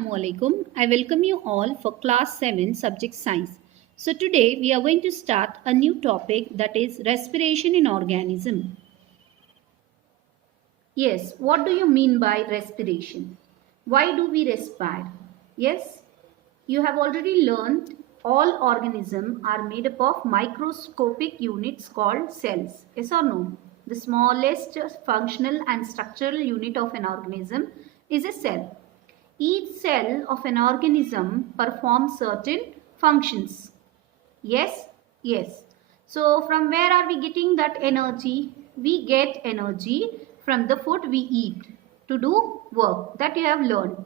Assalamualaikum. I welcome you all for class 7 subject science. So today we are going to start a new topic, that is respiration in organism. Yes, what do you mean by respiration? Why do we respire? Yes, you have already learned all organisms are made up of microscopic units called cells. Yes or no? The smallest functional and structural unit of an organism is a cell. Each cell of an organism performs certain functions. Yes, yes. So from where are we getting that energy? We get energy from the food we eat to do work that you have learned.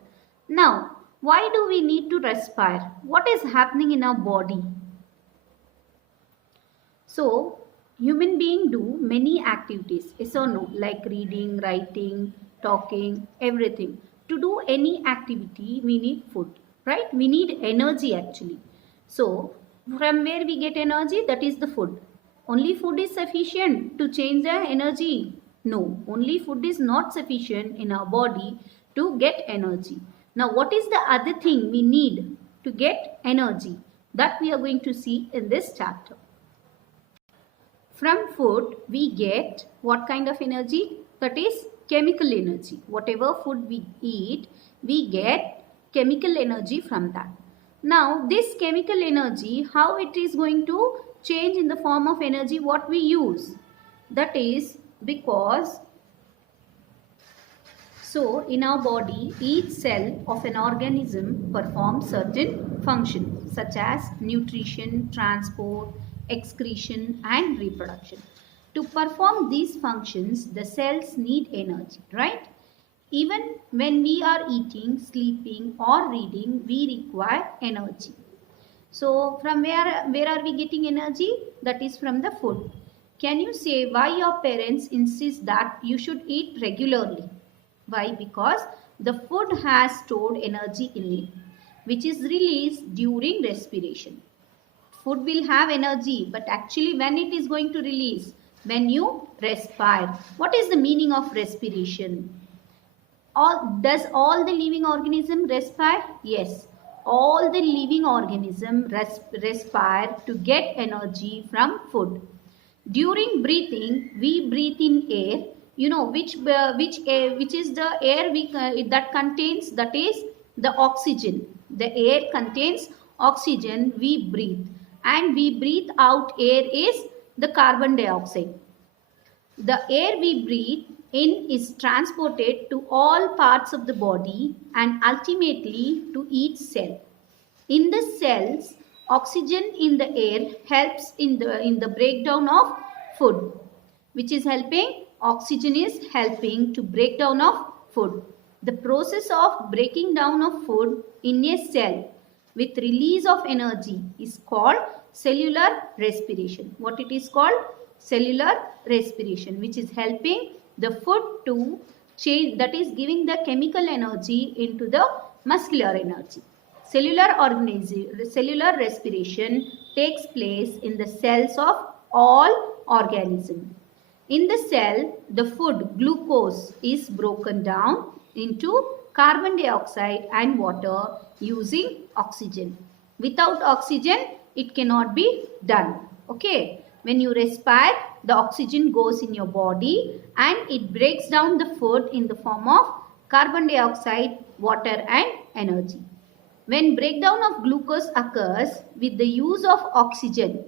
Now, why do we need to respire? What is happening in our body? So, human beings do many activities, yes or no, like reading, writing, talking, everything. To do any activity, we need food, right? We need energy actually. So, from where we get energy? That is the food. Only food is sufficient to change the energy? No, only food is not sufficient in our body to get energy. Now, what is the other thing we need to get energy? That we are going to see in this chapter. From food, we get what kind of energy? That is chemical energy. Whatever food we eat, we get chemical energy from that. Now, this chemical energy, how it is going to change in the form of energy what we use? That is because, so in our body, each cell of an organism performs certain functions such as nutrition, transport, excretion and reproduction. To perform these functions, the cells need energy, right? Even when we are eating, sleeping or reading, we require energy. So from where are we getting energy? That is from the food. Can you say why your parents insist that you should eat regularly? Why? Because the food has stored energy in it, which is released during respiration. Food will have energy, but actually when it is going to release? When you respire. What is the meaning of respiration? Does all the living organism respire? Yes. All the living organism respire to get energy from food. During breathing, we breathe in air. You know which is the air that contains, that is the oxygen. The air contains oxygen we breathe, and we breathe out air is the carbon dioxide. The air we breathe in is transported to all parts of the body and ultimately to each cell. In the cells, oxygen in the air helps in the breakdown of food. Which is helping? Oxygen is helping to break down of food. The process of breaking down of food in a cell with release of energy is called cellular respiration. What it is called? Cellular respiration, which is helping the food to change, that is giving the chemical energy into the muscular energy. Cellular respiration takes place in the cells of all organisms. In the cell, the food glucose is broken down into carbon dioxide and water using oxygen. Without oxygen, it cannot be done. Okay. When you respire, the oxygen goes in your body and it breaks down the food in the form of carbon dioxide, water and energy. When breakdown of glucose occurs with the use of oxygen,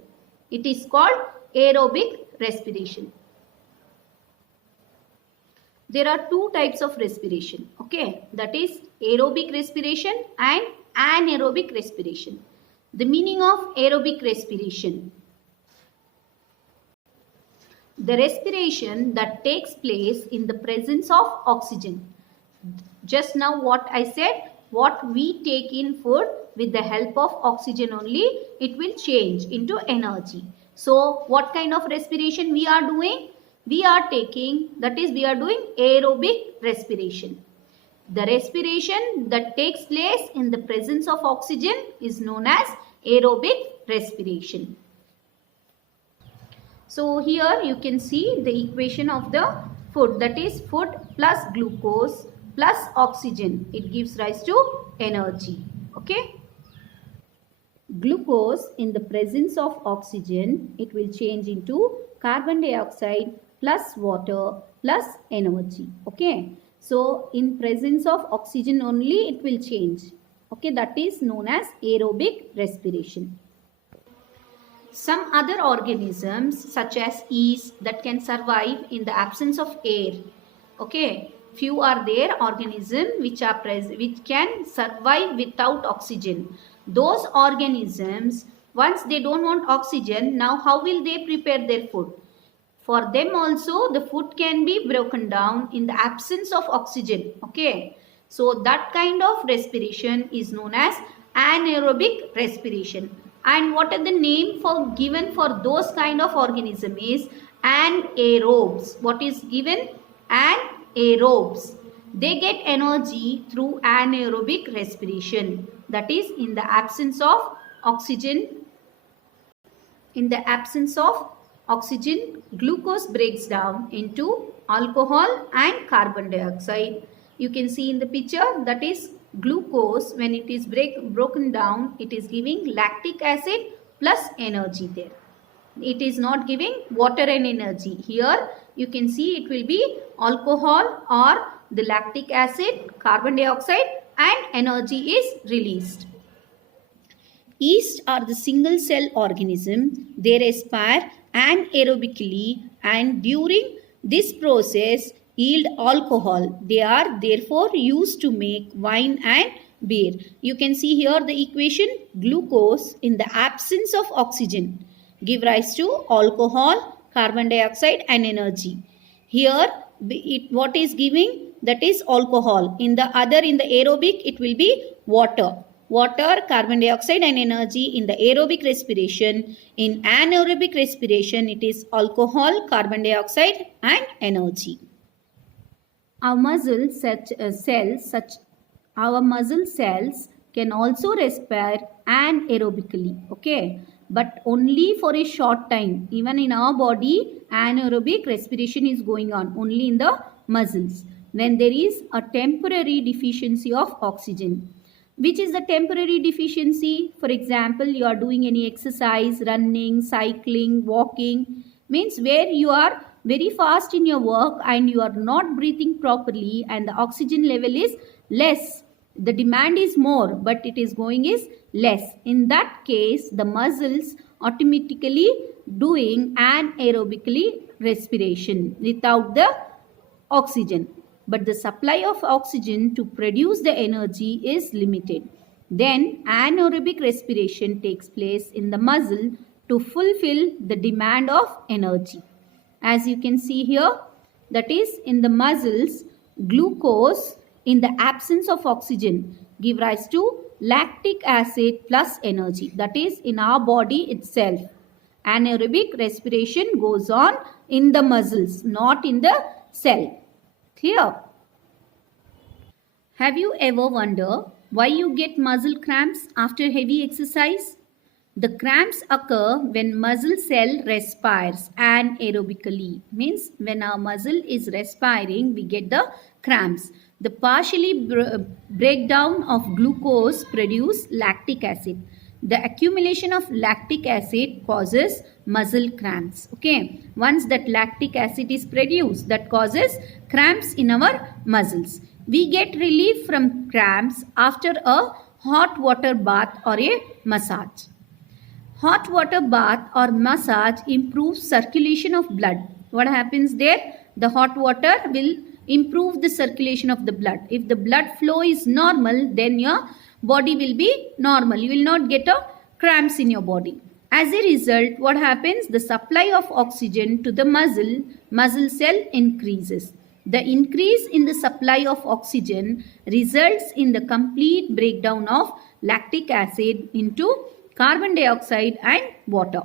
it is called aerobic respiration. There are two types of respiration, okay? That is aerobic respiration and anaerobic respiration. The meaning of aerobic respiration: the respiration that takes place in the presence of oxygen. Just now what I said, what we take in food with the help of oxygen only, it will change into energy. So what kind of respiration we are doing? We are taking, that is we are doing aerobic respiration. The respiration that takes place in the presence of oxygen is known as aerobic respiration. So here you can see the equation of the food, that is food plus glucose plus oxygen. It gives rise to energy. Okay. Glucose in the presence of oxygen, it will change into carbon dioxide plus water plus energy. Okay. So in presence of oxygen only it will change. Okay. That is known as aerobic respiration. Some other organisms such as yeast that can survive in the absence of air. Okay. Few are there organisms which can survive without oxygen. Those organisms, once they don't want oxygen, now how will they prepare their food? For them also the food can be broken down in the absence of oxygen. Okay. So that kind of respiration is known as anaerobic respiration. And what are the name for given for those kind of organism is anaerobes. What is given? Anaerobes. They get energy through anaerobic respiration. That is in the absence of oxygen. In the absence of oxygen, glucose breaks down into alcohol and carbon dioxide. You can see in the picture that is glucose. When it is broken down, it is giving lactic acid plus energy there. It is not giving water and energy. Here you can see it will be alcohol or the lactic acid, carbon dioxide, and energy is released. Yeast are the single cell organism. They respire anaerobically and during this process yield alcohol. They are therefore used to make wine and beer. You can see here the equation: glucose in the absence of oxygen give rise to alcohol, carbon dioxide and energy. Here what is giving? That is alcohol. In the aerobic it will be water. Water, carbon dioxide and energy in the aerobic respiration. In anaerobic respiration it is alcohol, carbon dioxide and energy. Our muscle cells can also respire anaerobically. Okay. But only for a short time. Even in our body anaerobic respiration is going on only in the muscles when there is a temporary deficiency of oxygen. Which is the temporary deficiency? For example, you are doing any exercise, running, cycling, walking, means where you are very fast in your work and you are not breathing properly and the oxygen level is less. The demand is more but it is going is less. In that case, the muscles automatically doing anaerobically respiration without the oxygen. But the supply of oxygen to produce the energy is limited. Then anaerobic respiration takes place in the muscle to fulfill the demand of energy. As you can see here, that is in the muscles, glucose in the absence of oxygen give rise to lactic acid plus energy. That is in our body itself. Anaerobic respiration goes on in the muscles, not in the cell. Clear? Have you ever wondered why you get muscle cramps after heavy exercise? The cramps occur when muscle cell respires anaerobically. Means when our muscle is respiring, we get the cramps. The partially breakdown of glucose produce lactic acid. The accumulation of lactic acid causes muscle cramps. Okay. Once that lactic acid is produced, that causes cramps in our muscles. We get relief from cramps after a hot water bath or a massage. Hot water bath or massage improves circulation of blood. What happens there? The hot water will improve the circulation of the blood. If the blood flow is normal, then your body will be normal. You will not get a cramps in your body. As a result, what happens? The supply of oxygen to the muscle cell increases. The increase in the supply of oxygen results in the complete breakdown of lactic acid into carbon dioxide and water.